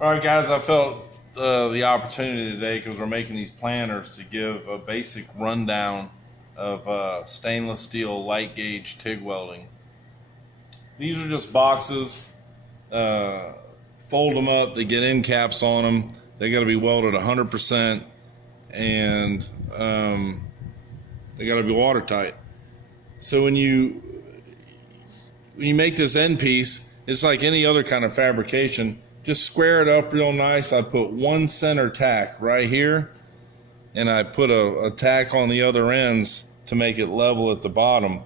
All right, guys, I felt the opportunity today, because we're making these planners, to give a basic rundown of stainless steel light gauge TIG welding. These are just boxes. Fold them up, they get end caps on them. They got to be welded 100%, and they got to be watertight. So when you make this end piece, it's like any other kind of fabrication. Just square it up real nice. I put one center tack right here, and I put a tack on the other ends to make it level at the bottom.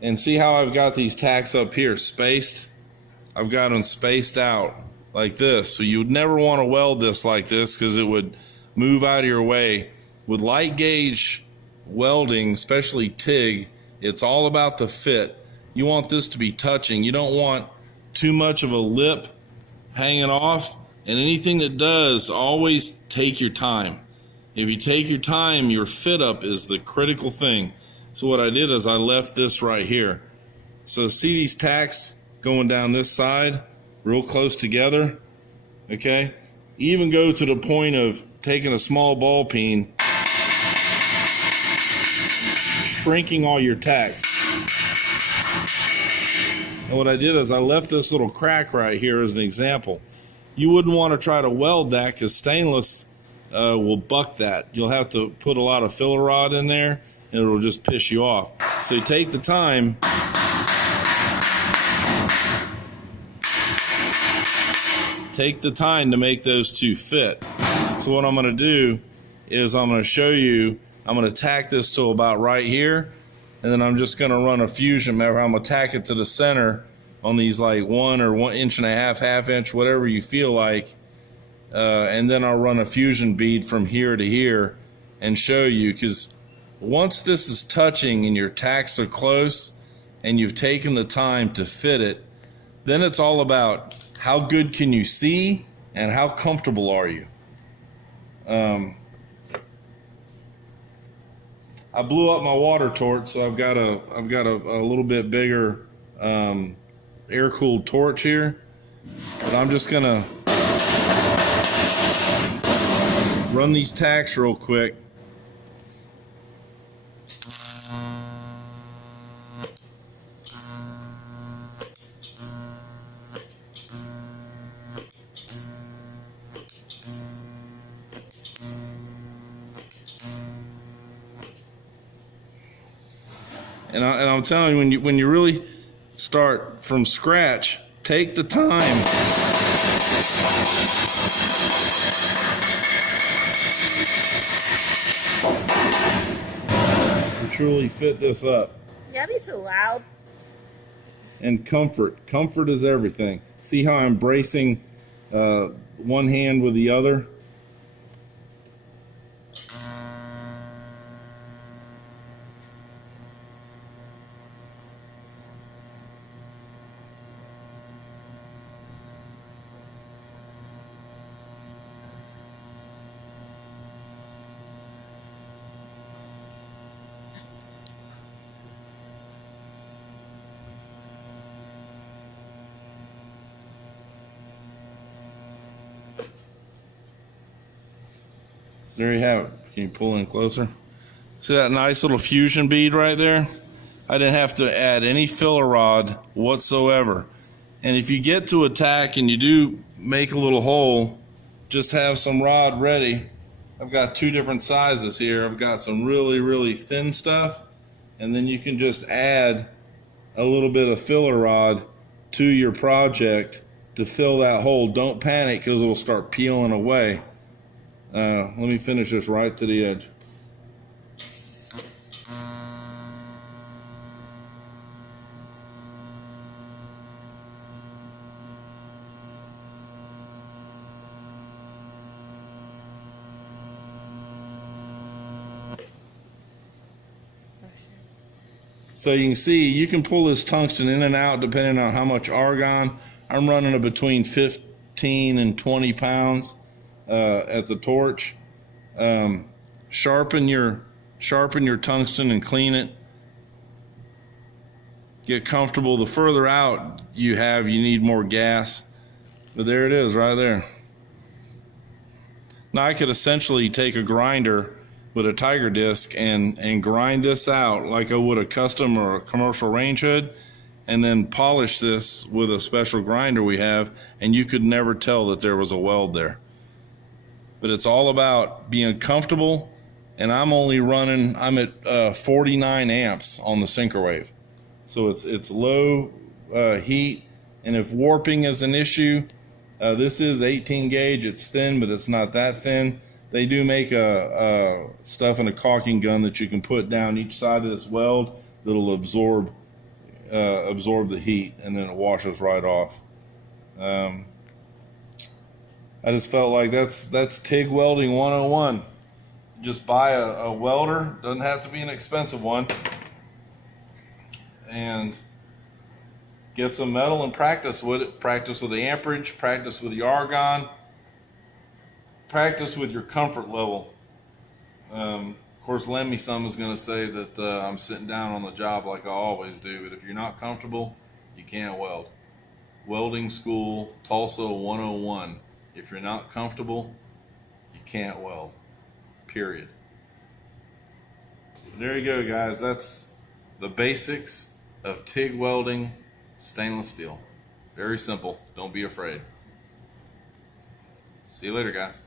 And see how I've got these tacks up here spaced? I've got them spaced out like this. So you would never want to weld this like this, because it would move out of your way. With light gauge welding, especially TIG, it's all about the fit. You want this to be touching. You don't want too much of a lip hanging off, and anything that does, always take your time. If you take your time, your fit up is the critical thing. So what I did is I left this right here. So see these tacks going down this side real close together? Okay, even go to the point of taking a small ball peen, shrinking all your tacks. And what I did is I left this little crack right here as an example. You wouldn't want to try to weld that, because stainless will buck that. You'll have to put a lot of filler rod in there, and it'll just piss you off. So you take the time, to make those two fit. So what I'm going to do is I'm going to show you, I'm going to tack this to about right here, and then I'm just going to run a fusion. Remember, I'm going to tack it to the center on these like 1 or 1.5 inches, half inch, whatever you feel like, and then I'll run a fusion bead from here to here and show you. Because once this is touching and your tacks are close and you've taken the time to fit it, then it's all about how good can you see and how comfortable are you. I blew up my water torch, so I've got a little bit bigger air-cooled torch here, but I'm just gonna run these tacks real quick. And I'm telling you, when you really start from scratch, take the time to truly fit this up. Yeah, be so loud. And comfort is everything. See how I'm bracing one hand with the other? So there you have it. Can you pull in closer? See that nice little fusion bead right there? I didn't have to add any filler rod whatsoever. And if you get to a tack and you do make a little hole, just have some rod ready. I've got 2 different sizes here. I've got some really, really thin stuff, and then you can just add a little bit of filler rod to your project to fill that hole. Don't panic, because it'll start peeling away. Let me finish this right to the edge. So you can see, you can pull this tungsten in and out depending on how much argon. I'm running it between 15 and 20 pounds at the torch. Sharpen your tungsten and clean it. Get comfortable. The further out you need more gas. But there it is right there. Now I could essentially take a grinder with a tiger disc and grind this out like I would a custom or a commercial range hood, and then polish this with a special grinder we have, and you could never tell that there was a weld there. But it's all about being comfortable, and I'm at 49 amps on the Synchrowave. So it's low heat, and if warping is an issue, this is 18 gauge, it's thin, but it's not that thin. They do make a stuff in a caulking gun that you can put down each side of this weld that'll absorb the heat, and then it washes right off. I just felt like that's TIG welding 101. Just buy a welder, doesn't have to be an expensive one, and get some metal and practice with it. Practice with the amperage, practice with the argon, practice with your comfort level. Of course, Lend Me Some is going to say that I'm sitting down on the job like I always do, but if you're not comfortable, you can't weld. Welding School, Tulsa 101. If you're not comfortable, you can't weld. Period. There you go, guys. That's the basics of TIG welding stainless steel. Very simple. Don't be afraid. See you later, guys.